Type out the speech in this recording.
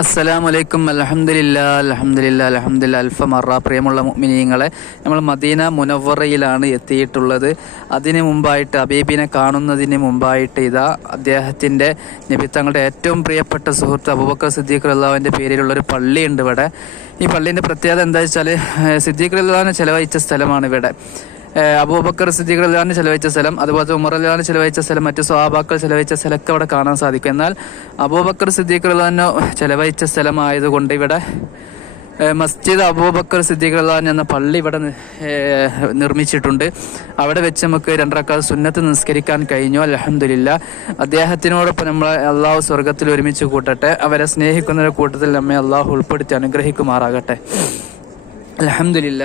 അസ്സലാമു വലൈക്കും അലഹമില്ല അലഹമില്ല അലഹമില്ല അൽഫമറ പ്രിയമുള്ള മുഅ്മിനീങ്ങളെ നമ്മൾ മദീന മുനവറയിലാണ് എത്തിയിട്ടുള്ളത്. അതിന് മുമ്പായിട്ട് അബീബിനെ കാണുന്നതിന് മുമ്പായിട്ട് ഇതാ അദ്ദേഹത്തിന്റെ നബി തങ്ങളുടെ ഏറ്റവും പ്രിയപ്പെട്ട സുഹൃത്ത് അബൂബക്കർ സിദ്ദീഖ് അള്ളാഹുവിന്റെ പേരിലുള്ളൊരു പള്ളിയുണ്ട് ഇവിടെ ഈ പള്ളീന്റെ പ്രത്യേകത എന്താ വെച്ചാൽ സിദ്ദീഖ് അള്ളാഹിനെ ചിലവഴിച്ച സ്ഥലമാണ് ഇവിടെ. അബൂബക്കർ സിദ്ദീഖ് അലിയാണ് ചെലവഴിച്ച സ്ഥലം അതുപോലെ ഉമർ അലിയാണ് ചെലവഴിച്ച സ്ഥലം മറ്റു സ്വഹാബാക്കൾ ചെലവഴിച്ച സ്ഥലമൊക്കെ അവിടെ കാണാൻ സാധിക്കും. എന്നാൽ അബൂബക്കർ സിദ്ദീഖ് അലിന് ചെലവഴിച്ച സ്ഥലമായതുകൊണ്ട് ഇവിടെ മസ്ജിദ് അബൂബക്കർ സിദ്ദീഖ് അലിൻ എന്ന പള്ളി ഇവിടെ നിർമ്മിച്ചിട്ടുണ്ട്. അവിടെ വെച്ച് നമുക്ക് രണ്ടരക്കാൽ സുന്നത്ത് നിസ്കരിക്കാൻ കഴിഞ്ഞു. അലഹമില്ല അദ്ദേഹത്തിനോടൊപ്പം നമ്മൾ അള്ളാഹു സ്വർഗത്തിൽ ഒരുമിച്ച് കൂട്ടട്ടെ. അവരെ സ്നേഹിക്കുന്നവരുടെ കൂട്ടത്തിൽ നമ്മെ അള്ളാഹു ഉൾപ്പെടുത്തി അനുഗ്രഹിക്കുമാറാകട്ടെ. അലഹമില്ല